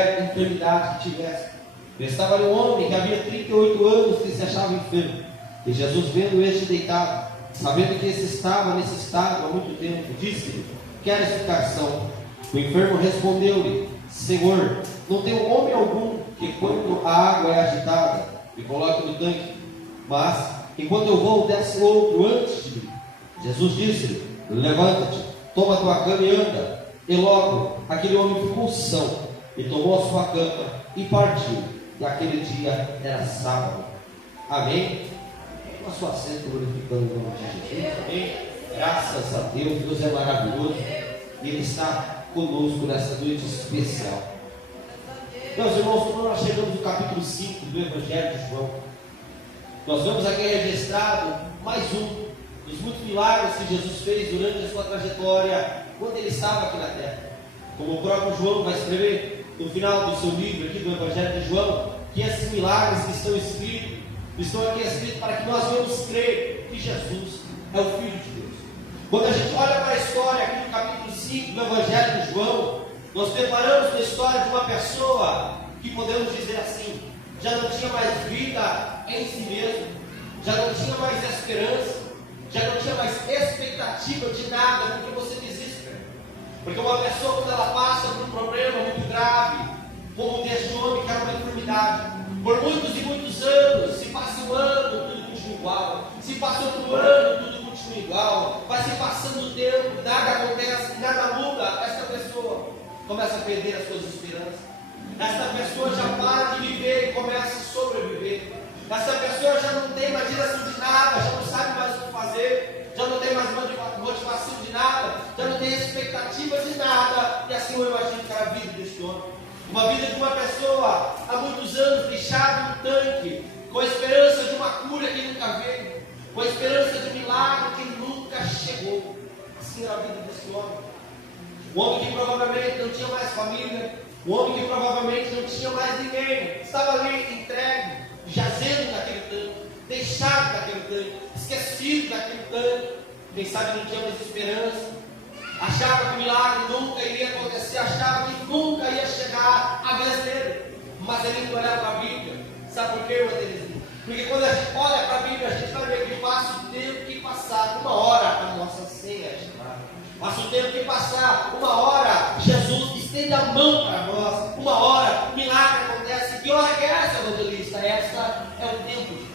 enfermidade que tivesse. Estava ali um homem que havia 38 anos que se achava enfermo. E Jesus, vendo este deitado, sabendo que esse estava nesse estado há muito tempo, disse-lhe: queres ficar são? O enfermo respondeu-lhe: Senhor, não tenho homem algum que, quando a água é agitada, me coloque no tanque, mas enquanto eu vou, desce outro antes de mim. Jesus disse-lhe: levanta-te, toma a tua cama e anda. E logo aquele homem ficou são, e tomou a sua cama e partiu. E aquele dia era sábado. Amém? Com a sua assento, glorificando o nome de Jesus. Amém? Graças a Deus, Deus é maravilhoso. E Ele está conosco nessa noite especial. Meus irmãos, quando nós chegamos no capítulo 5 do Evangelho de João, nós vemos aqui registrado mais um dos muitos milagres que Jesus fez durante a sua trajetória, quando Ele estava aqui na terra. Como o próprio João vai escrever no final do seu livro aqui do Evangelho de João, que esses milagres que estão aqui escritos para que nós venhamos crer que Jesus é o Filho de Deus. Quando a gente olha para a história aqui no capítulo 5 do Evangelho de João, nós deparamos com a história de uma pessoa que podemos dizer assim, já não tinha mais vida em si mesmo, já não tinha mais esperança, já não tinha mais expectativa de nada, porque você desespera. Porque uma pessoa, quando ela passa por um problema muito grave, como deste homem que era uma enfermidade, por muitos e muitos anos, se passa um ano, tudo continua igual, se passa outro ano, tudo continua igual, vai se passando o tempo, nada acontece, nada muda, essa pessoa começa a perder as suas esperanças, essa pessoa já para de viver e começa a sobreviver, essa pessoa já não tem mais direção de nada, já não sabe mais o que fazer, já não tem mais motivação de nada, já não tem expectativa de nada, e assim eu imagino que era a vida deste homem. Uma vida de uma pessoa há muitos anos deixada no tanque, com a esperança de uma cura que nunca veio, com a esperança de um milagre que nunca chegou. Assim era a vida desse homem. Um homem que provavelmente não tinha mais família, um homem que provavelmente não tinha mais ninguém, estava ali entregue, jazendo naquele tanque, deixado naquele tanque, esquecido daquele tanque. Quem sabe não tinha mais esperança, achava que o milagre nunca iria acontecer, achava que nunca ia chegar a vez dele. Mas ele olhar para a Bíblia, sabe por quê, meu Deus? Porque quando a gente olha para a Bíblia, a gente vai ver que passa o tempo que passar, uma hora a nossa ceia é chamada. Passa o tempo que passar, uma hora Jesus estende a mão para nós, uma hora o milagre acontece. Que hora que é essa, evangelista? Essa é o tempo de Deus.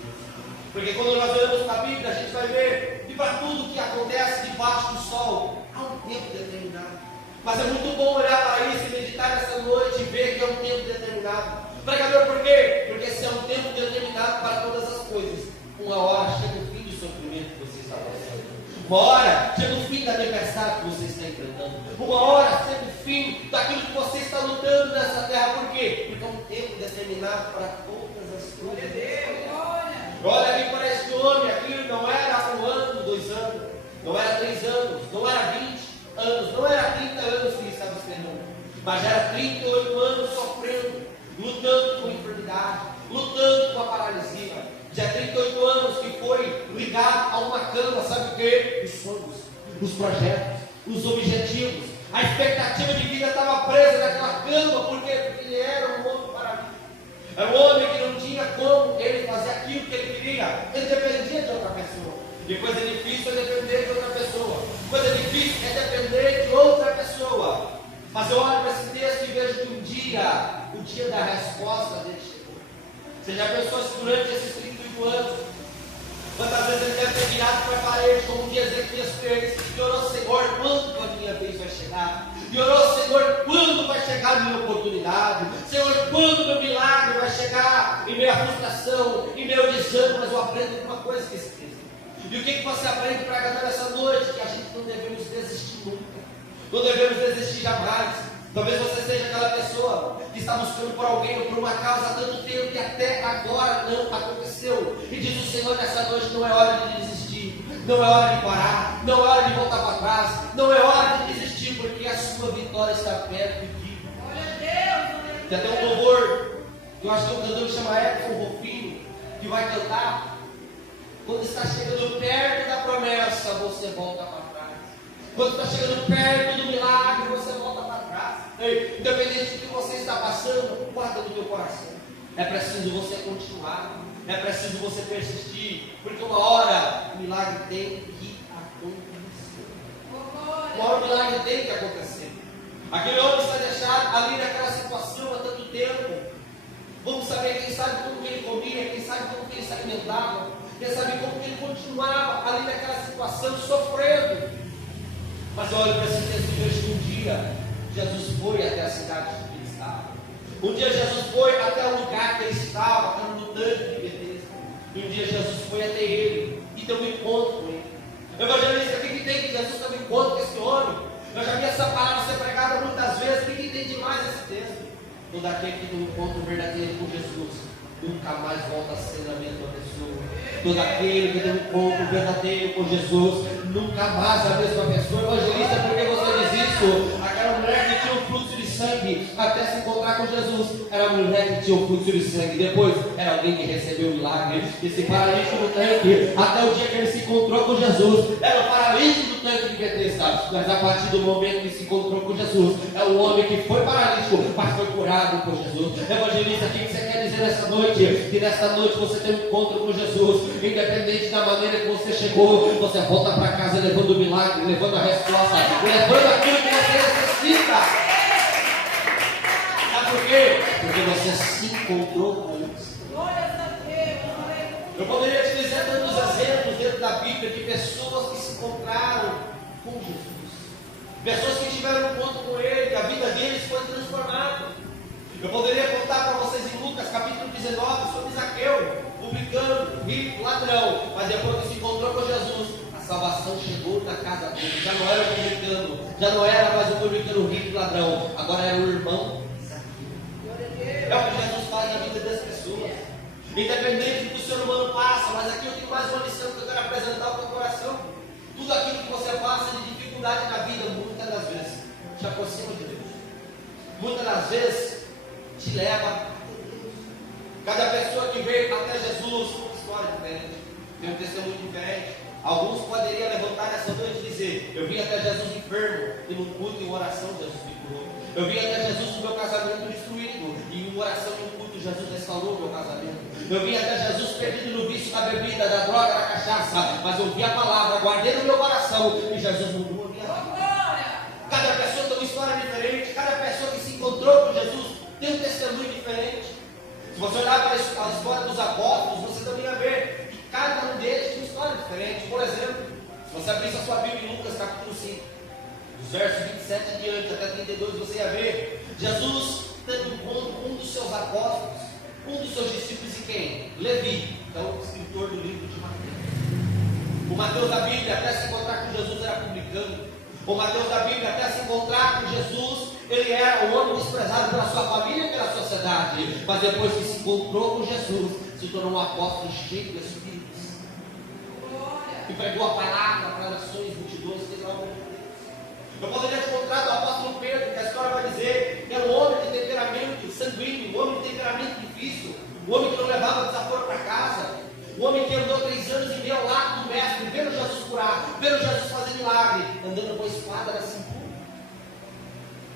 Porque quando nós olhamos para a Bíblia, a gente vai ver que para tudo que acontece debaixo do sol, há um tempo determinado. Mas é muito bom olhar para isso e meditar nessa noite e ver que é um tempo determinado. Pregador, por quê? Porque se é um tempo determinado para todas as coisas, uma hora chega o fim do sofrimento que você está passando. Uma hora chega o fim da tempestade que você está enfrentando. Uma hora chega o fim daquilo que você está lutando nessa terra. Por quê? Porque é um tempo determinado para todas as coisas. Olha aqui para este homem, aqui não era 1 ano, 2 anos, não era 3 anos, não era 20 anos, não era 30 anos que ele estava esperando, mas já era 38 anos sofrendo, lutando com a enfermidade, lutando com a paralisia. Já 38 anos que foi ligado a uma cama, sabe o quê? Os sonhos, os projetos, os objetivos, a expectativa de vida estava presa naquela cama. Por quê? Porque ele era um homem paralítico. É um homem que não tinha como ele fazer aquilo que ele queria. Ele dependia de outra pessoa. E coisa difícil é depender de outra pessoa. Coisa difícil é depender de outra pessoa. Mas eu olho para esse texto e vejo que um dia, o dia da resposta dele chegou. Você já pensou se durante esses 38 anos, quantas vezes ele deve ter virado para a parede, como diz Ezequias fez, e orou: Senhor, quando a minha vez vai chegar? E orou: Senhor, quando vai chegar a minha oportunidade? Senhor, quando meu milagre vai chegar? Em meio à frustração, em meio ao desânimo, mas eu aprendo uma coisa que esse texto. E o que você aprende para cada nessa noite? Que a gente não devemos desistir nunca. Não devemos desistir jamais. Talvez você seja aquela pessoa que está buscando por alguém ou por uma causa há tanto tempo e até agora não aconteceu. E diz o Senhor nessa noite: não é hora de desistir, não é hora de parar, não é hora de voltar para trás, não é hora de desistir, porque a sua vitória está perto de. Glória a Deus! Tem até um louvor, que eu acho que é um cantor que chama Edson Rufino, que vai cantar. Quando está chegando perto da promessa, você volta para trás. Quando está chegando perto do milagre, você volta para trás. Ei, independente do que você está passando, guarda no teu coração. É preciso você continuar. É preciso você persistir. Porque uma hora o milagre tem que acontecer. Uma hora o milagre tem que acontecer. Aquele homem está deixado ali naquela situação há tanto tempo. Vamos saber, quem sabe como que ele comia, quem sabe como que ele se alimentava, quem sabe como que ele continuava ali naquela situação sofrendo. Mas eu olho para esse texto e vejo que um dia Jesus foi até a cidade que ele estava. Um dia Jesus foi até o lugar que ele estava, no tanque de Betesda. E um dia Jesus foi até ele e teve um encontro com ele. Evangelista, o que tem que Jesus teve um encontro com esse homem? Eu já vi essa palavra ser pregada muitas vezes. O que tem de mais esse texto? Todo aquele que tem um encontro verdadeiro com Jesus nunca mais volta a ser a mesma pessoa. Todo aquele que tem um encontro verdadeiro com Jesus nunca mais a mesma pessoa. Evangelista, por que você diz isso? Aquela mulher que tinha um fluxo de sangue até se encontrar com Jesus era a mulher que tinha um fluxo de sangue. Depois era alguém que recebeu o milagre. Esse paralítico do tanque, até o dia que ele se encontrou com Jesus, era o paralítico do tanque de Betesda. Mas a partir do momento que se encontrou com Jesus, é o homem que foi paralítico, mas foi curado por Jesus. Evangelista, o que você quer dizer nessa noite? Que nessa noite você tem um encontro com Jesus. Independente da maneira que você chegou, você volta para casa levando o milagre, levando a resposta, levando aquilo que você necessita. Sabe por quê? Porque você se encontrou com Deus. Eu poderia te dizer tantos exemplos dentro da Bíblia de pessoas que se encontraram com Jesus, pessoas que tiveram um encontro com Ele, a vida deles foi transformada. Eu poderia contar para vocês em Lucas capítulo 19 sobre Zaqueu, publicano, rico, ladrão, mas depois que se encontrou com Jesus, a salvação chegou na casa dele. Já não era o publicano, já não era mais o publicano rico e ladrão, agora era o irmão Zaqueu. É o que Jesus faz na vida das pessoas, independente do que o ser humano passa. Mas aqui eu tenho mais uma lição que eu quero apresentar ao teu coração. Tudo aquilo que você passa de dificuldade na vida, muitas das vezes te aproxima de Deus, muitas das vezes te leva a Deus. Cada pessoa que veio até Jesus tem uma história diferente, tem um testemunho diferente. Alguns poderiam levantar nessa noite e dizer: eu vim até Jesus enfermo, e num culto e em oração Jesus me curou. Eu vim até Jesus no meu casamento destruído, e em oração e em culto Jesus restaurou o meu casamento. Eu vim até Jesus perdido no vício da bebida, da droga, da cachaça, mas eu vi a palavra, guardei no meu coração, e Jesus mudou a minha vida. Cada pessoa tem uma história diferente, cada pessoa que se encontrou com Jesus tem um testemunho diferente. Se você olhar para a história dos apóstolos, você também vai ver que cada um deles tem uma história diferente. Por exemplo, se você abrir a sua Bíblia em Lucas capítulo 5, dos versos 27 em diante até 32, você ia ver Jesus tendo um encontro com um dos seus apóstolos, um dos seus discípulos, e quem? Levi, que é o escritor do livro de Mateus. O Mateus da Bíblia, até se encontrar com Jesus, era publicano. O Mateus da Bíblia, até se encontrar com Jesus, ele era um homem desprezado pela sua família e pela sociedade. Mas depois que se encontrou com Jesus, se tornou um apóstolo cheio do Espírito Santo, que pregou a palavra para nações, multidões, fez a obra de Deus. Eu poderia te contar do apóstolo Pedro, que a história vai dizer que era um homem de temperamento sanguíneo, um homem de temperamento difícil, um homem que não levava desaforo para casa, um homem que andou 3 anos e meio ao lado do mestre, vendo Jesus curar, vendo Jesus fazer milagre, andando com a espada na cintura.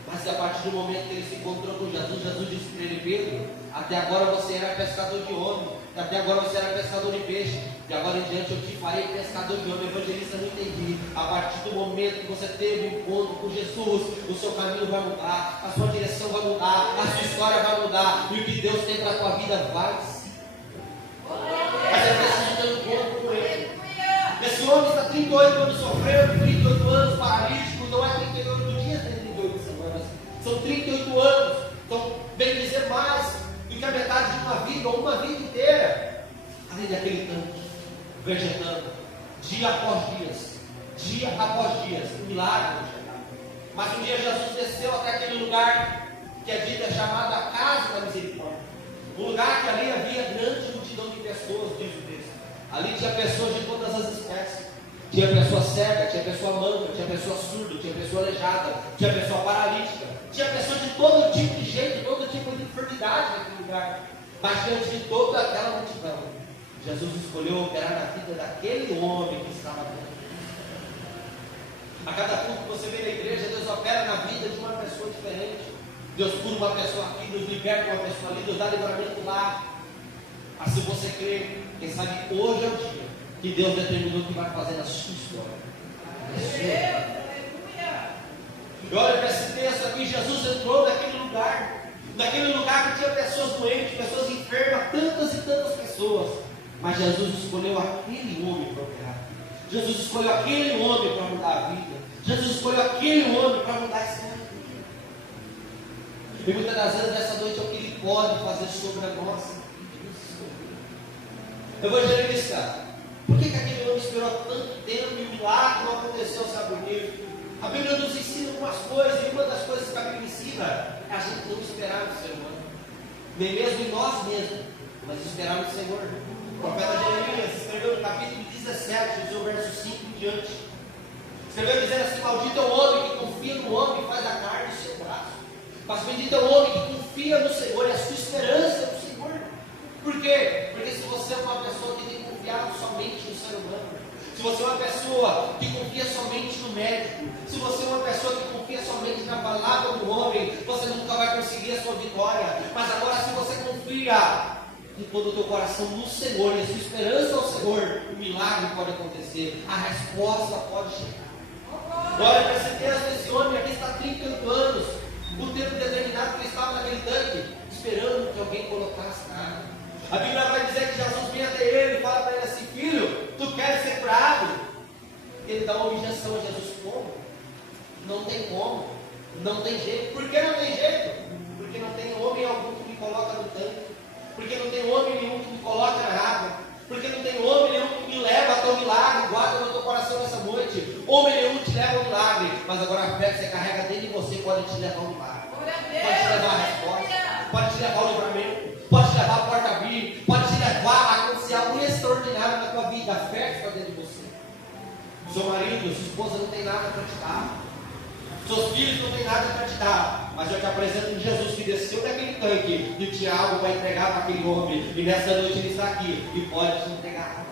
Mas a partir do momento que ele se encontrou com Jesus, Jesus disse para ele: Pedro, até agora você era pescador de homem, até agora você era pescador de peixe, de agora em diante eu te farei pescador de homem. Evangelista, não entendi. A partir do momento que você teve um encontro com Jesus, o seu caminho vai mudar, a sua direção vai mudar, a sua história vai mudar, e o que Deus tem para a tua vida vai ser. Mas é preciso ter um encontro com Ele. Esse homem está 38 anos sofrendo, 38 anos paralítico, não é 38 dias, nem 38 semanas, são 38 anos, então bem dizer mais do que a metade de uma vida, ou uma vida inteira, além daquele tanque, vegetando, dia após dias, um milagre não chegava. Mas um dia Jesus desceu até aquele lugar que é dito, é chamado a Casa da Misericórdia, um lugar que ali havia grande multidão de pessoas, diz o texto. Ali tinha pessoas de todas as espécies. Tinha pessoa cega, tinha pessoa manca, tinha pessoa surda, tinha pessoa aleijada, tinha pessoa paralítica, tinha pessoas de todo tipo de jeito, todo tipo de enfermidade naquele lugar. Mas diante de toda aquela multidão, Jesus escolheu operar na vida daquele homem que estava dentro. A cada culto que você vê na igreja, Deus opera na vida de uma pessoa diferente. Deus cura uma pessoa aqui, Deus liberta uma pessoa ali, Deus dá livramento lá. Assim você crê, quem sabe hoje é o dia que Deus determinou que vai fazer na sua história. E olha para esse texto aqui, Jesus entrou naquele lugar que tinha pessoas doentes, pessoas enfermas, tantas e tantas pessoas. Mas Jesus escolheu aquele homem para operar. Jesus escolheu aquele homem para mudar a vida. Jesus escolheu aquele homem para mudar a história. E muitas das vezes nessa noite é o que Ele pode fazer sobre a nossa evangelista. Por que aquele homem esperou tanto tempo e o milagre não aconteceu, sabe por quê? A Bíblia nos ensina algumas coisas, e uma das coisas que a Bíblia ensina é a gente não esperar no Senhor, nem mesmo em nós mesmos, mas esperar no Senhor. O profeta Jeremias escreveu no capítulo 17, do verso 5 em diante, escreveu dizendo assim: maldito é o homem que confia no homem e faz a carne do seu braço, mas bendito é o homem que confia no Senhor e a sua esperança no Senhor. Por quê? Porque se você é uma pessoa que tem confiado somente no ser humano, se você é uma pessoa que confia somente no médico, se você é uma pessoa que confia somente na palavra do homem, você nunca vai conseguir a sua vitória. Mas agora, se você confia de todo o teu coração no Senhor e a sua esperança ao Senhor, o milagre pode acontecer, a resposta pode chegar. Olha para esse texto, esse homem aqui está 30 anos, o tempo determinado que ele estava naquele tanque, esperando que alguém colocasse na água. A Bíblia vai dizer que Jesus vem até ele e fala para ele assim: filho, tu queres ser curado? Ele dá uma objeção a Jesus: como? Não tem como, não tem jeito. Por que não tem jeito? Porque não tem homem algum que me coloca no tanque, porque não tem homem nenhum que me coloca na água, porque não tem homem nenhum que me leva até o milagre. Guarda no teu coração nessa noite: homem nenhum te leva ao milagre, mas agora a fé que você carrega dentro de você pode te levar ao milagre, pode te levar à resposta, pode te levar ao livramento, pode te levar à porta abrir, pode te levar a acontecer algo extraordinário na tua vida. A fé que está dentro de você. Seu marido, sua esposa não tem nada para te dar, seus filhos não têm nada para te dar, mas eu te apresento um Jesus que desceu daquele tanque e tinha algo para entregar para aquele homem, e nessa noite ele está aqui e pode te entregar.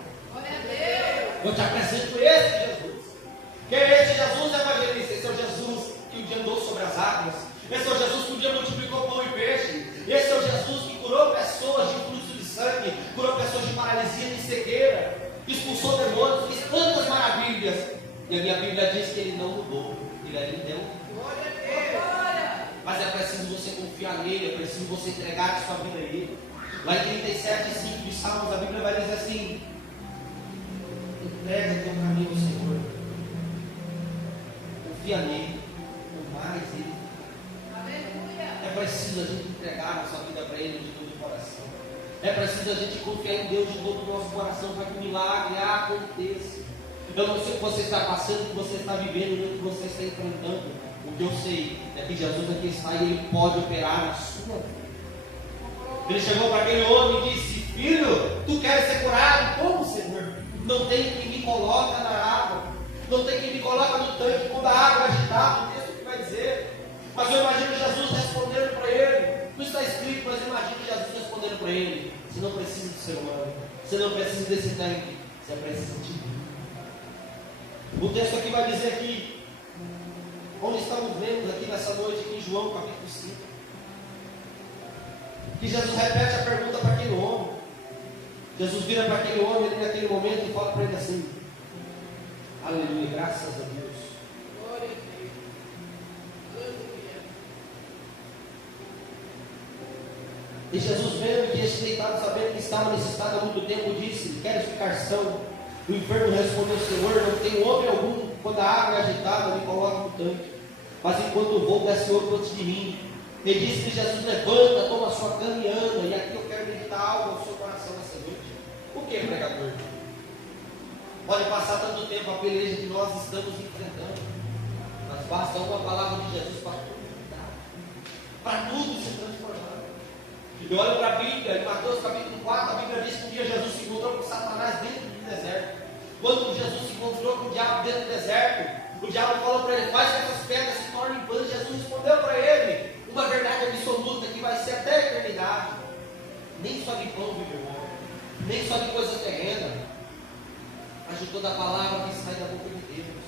Eu te apresento esse Jesus. Quem é esse Jesus, evangelista? Esse é o Jesus que um dia andou sobre as águas. Esse é o Jesus que um dia multiplicou pão e peixe. Esse é o Jesus que curou pessoas de fluxo de sangue, curou pessoas de paralisia, de cegueira, expulsou demônios, fez tantas maravilhas. E a minha Bíblia diz que ele não mudou, ele ainda deu. Mas é preciso você confiar nele, é preciso você entregar a sua vida a ele. Lá em 37:5 de Salmos, a Bíblia vai dizer assim: entrega teu caminho ao Senhor, confia nele, por mais ele. É preciso a gente entregar a nossa vida para ele de todo o coração. É preciso a gente confiar em Deus de todo o nosso coração para que o milagre aconteça. Eu não sei o que você está passando, o que você está vivendo, o que você está enfrentando. O que eu sei é que Jesus aqui está e ele pode operar na sua vida. Ele chegou para aquele homem e disse: filho, tu queres ser curado? Como, Senhor? Não tem quem me coloca na água, não tem quem me coloca no tanque quando a água é agitada. O texto que vai dizer. Mas eu imagino Jesus respondendo para ele. Não está escrito, mas eu imagino Jesus respondendo para ele: você não precisa de ser humano, você não precisa desse tanque, você precisa de mim. O texto aqui vai dizer que, onde estamos vendo aqui nessa noite, aqui em João capítulo 5, que Jesus repete a pergunta para aquele homem. Jesus vira para aquele homem ali naquele momento e fala para ele assim: aleluia, graças a Deus. Glória a Deus. E Jesus, vendo que este deitado, sabendo que estava necessitado há muito tempo, disse: queres ficar são? O enfermo respondeu: Senhor, não tem homem algum, quando a água é agitada, me coloca no tanque, mas enquanto eu vou, desce outro antes de mim. E disse que Jesus: levanta, toma a sua cama e anda. E aqui eu quero meditar algo ao seu coração nessa noite. O que, pregador? Pode passar tanto tempo a peleja que nós estamos enfrentando, mas basta uma palavra de Jesus para tudo mudar, para tudo se transformar. Eu olho para a Bíblia, em Mateus capítulo 4, a Bíblia diz que um dia Jesus se encontrou com Satanás dentro do deserto. Quando Jesus se encontrou com o diabo dentro do deserto, o diabo falou para ele: faz que essas pedras se tornem pães. Jesus respondeu para ele uma verdade absoluta que vai ser até a eternidade: nem só de pão vive o homem, nem só de coisa terrena, mas de toda a palavra que sai da boca de Deus.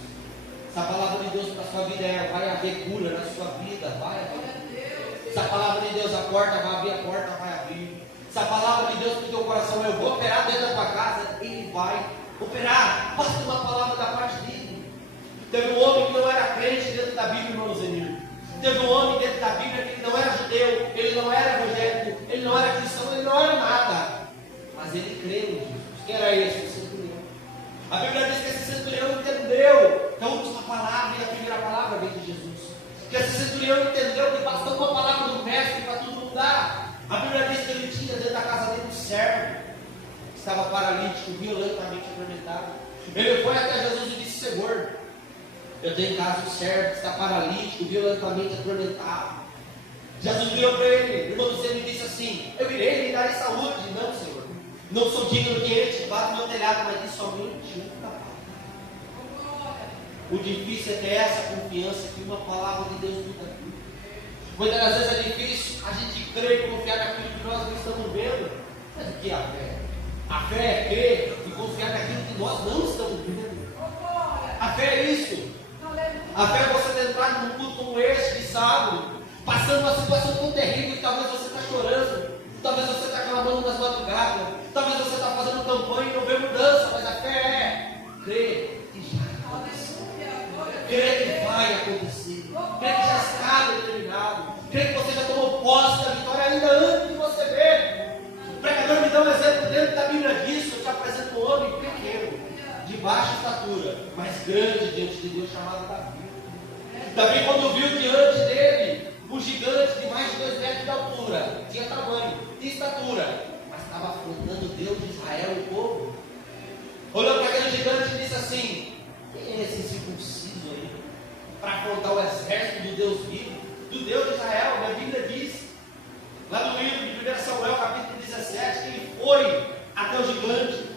Se a palavra de Deus para a sua vida é: vai haver cura na sua vida, vai haver. Se a palavra de Deus, a porta vai abrir, a porta vai abrir. Se a palavra de Deus no teu coração, eu vou operar dentro da tua casa, Ele vai operar. Basta uma palavra da parte dele. Teve um homem que não era crente dentro da Bíblia, irmão Zenir. Teve um homem dentro da Bíblia que ele não era judeu, ele não era evangélico, ele não era cristão, ele não era nada. Mas ele creu em Jesus. Quem era esse? O centurião. A Bíblia diz que esse centurião entendeu que a última palavra e a primeira palavra veio de Jesus. Que esse centurião entendeu que bastou uma palavra do mestre para tudo mudar. A Bíblia diz que ele tinha dentro da casa dele um servo que estava paralítico, violentamente atormentado. Ele foi até Jesus e disse: Senhor, eu tenho em casa um servo que está paralítico, violentamente atormentado. Jesus virou para ele, irmão, você me disse assim: eu irei lhe dar saúde. Não, Senhor, não sou digno que ele te vá no meu telhado, mas diz somente uma palavra. O difícil é ter essa confiança que uma palavra de Deus muda tudo. Muitas das vezes é difícil a gente crer e confiar naquilo que nós não estamos vendo. Mas o que é a fé? A fé é crer e confiar naquilo que nós não estamos vendo. A fé é isso. A fé é você ter entrado num culto como este de sábado, passando uma situação tão terrível que talvez você está chorando, talvez você está clamando nas madrugadas, talvez você está fazendo campanha e não vê mudança, mas a fé é crer que já aconteceu, crer que vai acontecer, crer que já está determinado, crer que você já tomou posse da vitória ainda antes de você ver. O pregador me dá um exemplo dentro da Bíblia disso. Eu te apresento um homem pequeno, de baixa estatura, mas grande diante de Deus, chamado Davi. Davi, quando viu diante dele um gigante de mais de 2 metros de altura, tinha tamanho, tinha estatura, mas estava afrontando Deus de Israel e o povo, olhou para aquele gigante e disse assim: quem é esse circunciso aí para afrontar o exército do Deus vivo, do Deus de Israel? A Bíblia diz lá no livro de 1 Samuel, capítulo 17, que ele foi até o gigante.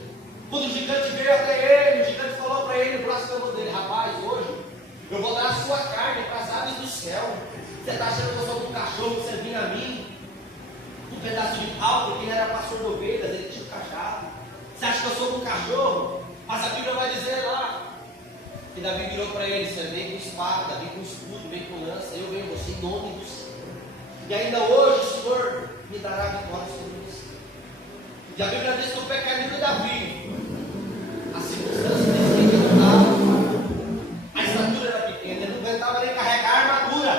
Quando o gigante veio até ele, o gigante falou para ele, blasfemou dele: rapaz, hoje eu vou dar a sua carne para as aves do céu. Você está achando que eu sou um cachorro servindo a mim? Um pedaço de pau, porque ele era pastor de ovelhas, ele tinha um cajado. Você acha que eu sou um cachorro? Mas a Bíblia vai dizer lá que Davi virou para ele: você vem com espada, vem com escudo, vem com lança, eu venho você em nome do Senhor. E ainda hoje o Senhor me dará vitória sobre você. E a Bíblia diz que o pequenino Davi, as circunstâncias desse que ele não dava, a estatura era pequena, ele não aguentava nem carregar a armadura,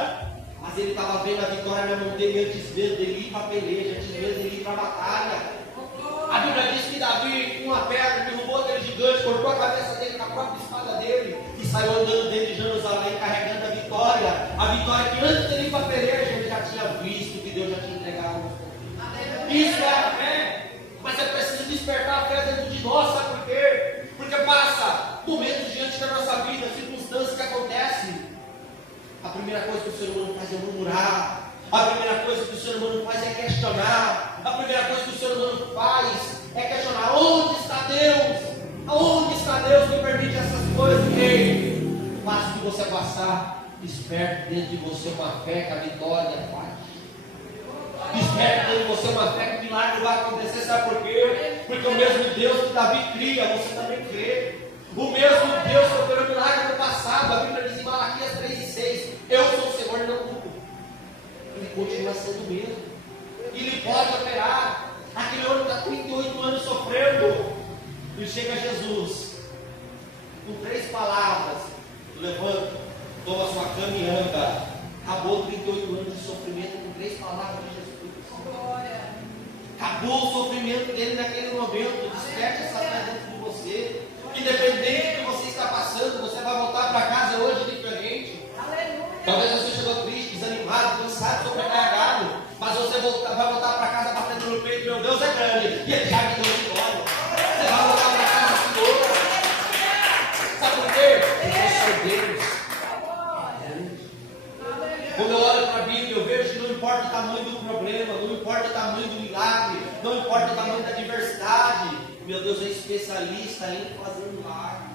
mas ele estava vendo a vitória na mão dele antes mesmo dele ir para a peleja, antes mesmo dele ir para a batalha. A Bíblia diz que Davi, com uma pedra, derrubou aquele gigante, cortou a cabeça dele com a própria espada dele e saiu andando dentro de Jerusalém carregando a vitória. A vitória que antes dele ir para a peleja ele já tinha visto, que Deus já tinha entregado. Isso é a fé. Mas é preciso despertar a fé dentro de nós, sabe por quê? Porque passa momentos diante da nossa vida, circunstâncias que acontecem. A primeira coisa que o ser humano faz é murmurar. A primeira coisa que o ser humano faz é questionar. A primeira coisa que o ser humano faz é questionar: onde está Deus? Aonde está Deus que permite essas coisas? Ei, faça o que você passar, desperte dentro de você uma fé que a vitória faz. Desperte dentro de você uma fé que o milagre vai acontecer. Sabe por quê? Porque o mesmo Deus que Davi cria, você também crê. O mesmo Deus que operou milagre no passado, a Bíblia diz em Malaquias 3:6: eu sou o Senhor e não mudo. Ele continua sendo o mesmo. Ele pode operar. Aquele homem está 38 anos sofrendo. E chega Jesus, com 3 palavras: levanta, toma sua cama e anda. Acabou 38 anos de sofrimento com 3 palavras de Jesus. Acabou o sofrimento dele naquele momento. Desperte essa fé dentro de você. Independente do que você está passando, você vai voltar para casa hoje diferente. Talvez você chegou triste, desanimado, cansado, sobrecarregado, mas você vai voltar para casa batendo no peito: meu Deus é grande e Ele já me deu vitória. Você vai voltar para casa segura. Sabe por quê? Porque eu sou Deus. Quando eu olho para a Bíblia, eu vejo que não importa o tamanho do problema, não importa o tamanho do milagre, não importa o tamanho da adversidade, meu Deus é especialista em fazer milagre.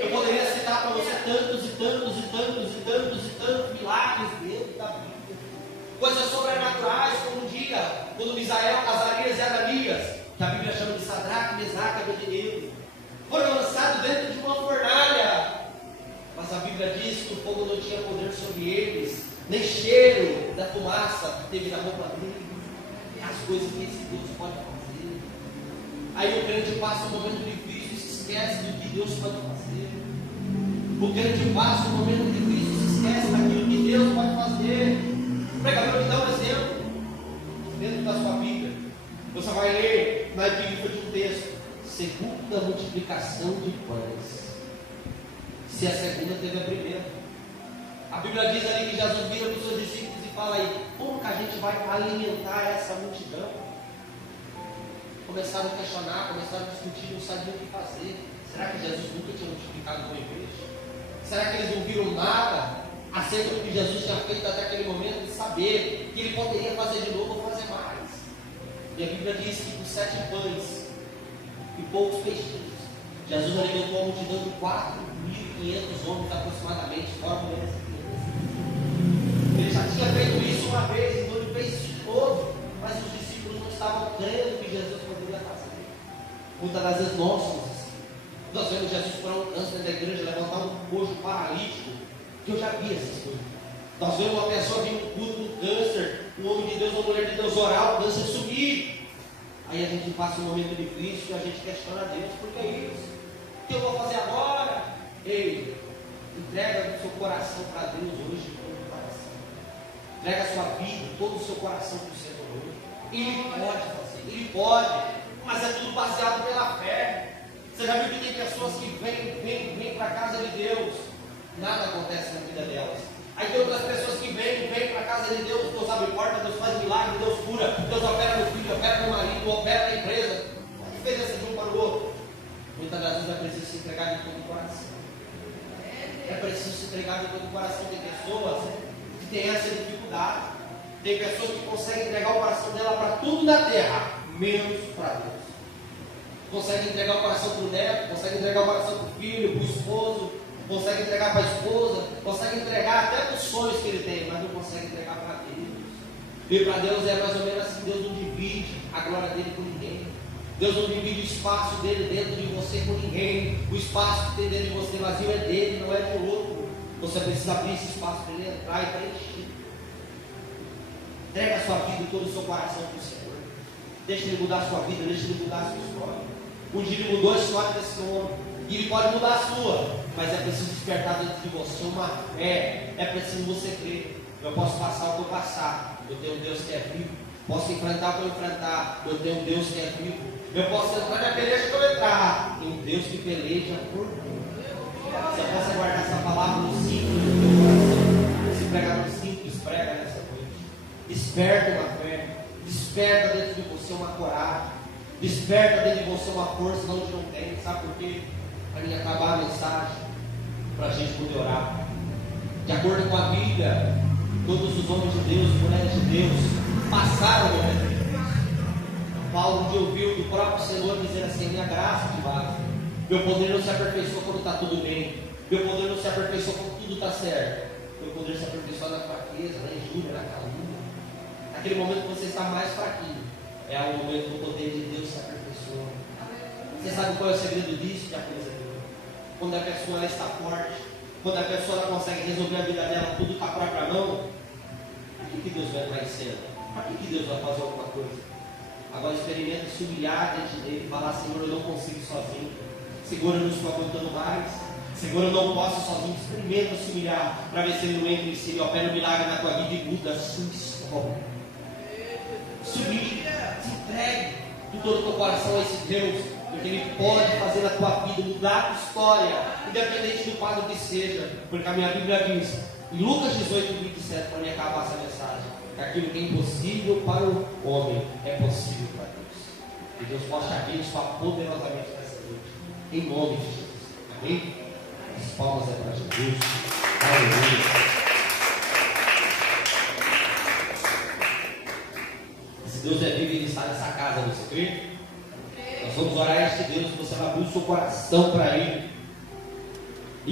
Eu poderia citar para você tantos e tantos e tantos e tantos e tantos milagres dentro da Bíblia. Coisas sobrenaturais, como um dia, quando Misael, Azarias e Ananias, que a Bíblia chama de Sadraque, Mesaque e Abednego, foram lançados dentro de uma fornalha. Mas a Bíblia diz que o fogo não tinha poder sobre eles, nem cheiro, da fumaça que teve na roupa dele, as coisas que esse Deus pode fazer. Aí o crente passa um momento difícil e se esquece do que Deus pode fazer. O crente passa um momento difícil e se esquece daquilo que Deus pode fazer. O pregador te dá um exemplo dentro da sua Bíblia. Você vai ler na Bíblia de um texto, segunda multiplicação de pães. Se a segunda teve a primeira. A Bíblia diz ali que Jesus vira para os seus discípulos e fala aí, como que a gente vai alimentar essa multidão? Começaram a questionar, começaram a discutir, não sabiam o que fazer. Será que Jesus nunca tinha multiplicado pão e peixe? Será que eles não viram nada acerca do que Jesus tinha feito até aquele momento, de saber que ele poderia fazer de novo ou fazer mais? E a Bíblia diz que com 7 pães e poucos peixinhos, Jesus alimentou a multidão de 4.500 homens aproximadamente, fora mulheres e crianças. Ele já tinha feito isso uma vez, então ele fez isso de novo, mas os discípulos não estavam crendo que Jesus poderia fazer. Muitas das vezes nós vemos Jesus curar um câncer da igreja, levantar um coxo paralítico, que eu já vi essas coisas. Nós vemos uma pessoa vir no culto do câncer, um homem de Deus, uma mulher de Deus orar, o câncer sumir. Aí a gente passa um momento difícil e a gente questiona a Deus, por que isso? O que eu vou fazer agora? Ei, entrega o seu coração para Deus hoje, todo o coração. Entrega a sua vida, todo o seu coração para o Senhor hoje. Ele pode fazer, Ele pode, mas é tudo baseado pela fé. Você já viu que tem pessoas que vêm para a casa de Deus, nada acontece na vida delas. Aí tem outras pessoas que vêm para a casa de Deus, Deus abre porta, Deus faz milagre, Deus cura, Deus opera no filho, opera no marido, opera na empresa. A diferença de um para o outro. Muitas das vezes é preciso se entregar de todo o coração. É preciso se entregar de todo o coração. Tem pessoas que têm essa dificuldade. Tem pessoas que conseguem entregar o coração dela para tudo na terra, menos para Deus. Consegue entregar o coração para o neto, consegue entregar o coração para o filho, para o esposo, consegue entregar para a esposa, consegue entregar até para os sonhos que ele tem, mas não consegue entregar para Deus. E para Deus é mais ou menos assim: Deus não divide a glória dele com ninguém. Deus não divide o espaço dele dentro de você com ninguém. O espaço que tem dentro de você vazio é dele, não é do outro. Você precisa abrir esse espaço para ele entrar e preencher. Entrega a sua vida e todo o seu coração para o Senhor. Deixa ele mudar a sua vida, deixa ele mudar a sua história. Um dia ele mudou a história desse homem, e ele pode mudar a sua, mas é preciso despertar dentro de você uma fé. É preciso você crer. Eu posso passar o que eu passar, eu tenho um Deus que é vivo. Posso enfrentar o que eu enfrentar, eu tenho um Deus que é vivo. Eu posso entrar na peleja que eu entrar, tem um Deus que peleja por mim. Você possa guardar essa palavra no simples do teu coração. Esse pregador simples prega nessa noite. Desperta uma fé, desperta dentro de você uma coragem, desperta dentro de você uma força onde não tem. Sabe por quê? Para mim acabar a mensagem, para a gente poder orar. De acordo com a Bíblia, todos os homens de Deus, mulheres de Deus, passaram o momento difícil. Paulo um dia ouviu do próprio Senhor dizer assim: minha graça te basta. Meu poder não se aperfeiçoa quando está tudo bem. Meu poder não se aperfeiçoa quando tudo está certo. Meu poder se aperfeiçoa na fraqueza, na injúria, na calúnia. Naquele momento que você está mais fraquinho, é o momento que o poder de Deus se aperfeiçoa. Você sabe qual é o segredo disso? Quando a pessoa ela está forte, quando a pessoa ela consegue resolver a vida dela, tudo está própria mão. Para que Deus vai entrar em cena? Para que Deus vai fazer alguma coisa? Agora experimenta se humilhar diante dele e falar: Senhor, eu não consigo sozinho. Senhor, eu não estou aguentando mais. Senhor, eu não posso sozinho. Experimenta se humilhar para ver se ele não entra em si e opera um milagre na tua vida e muda a sua história. Se humilhe, se entregue de todo o teu coração a esse Deus, porque Ele pode fazer na tua vida, mudar a tua história, independente do quadro que seja. Porque a minha Bíblia diz, em Lucas 18, 27, para me acabar essa mensagem, que aquilo que é impossível para o homem é possível para Deus. Que Deus possa abençoar poderosamente nessa noite, em nome de Jesus. Amém? As palmas é para Jesus. Aleluia. Esse Deus é vivo e Ele está nessa casa, você crê? Nós vamos orar a este Deus, que você vai abrir o seu coração para Ele.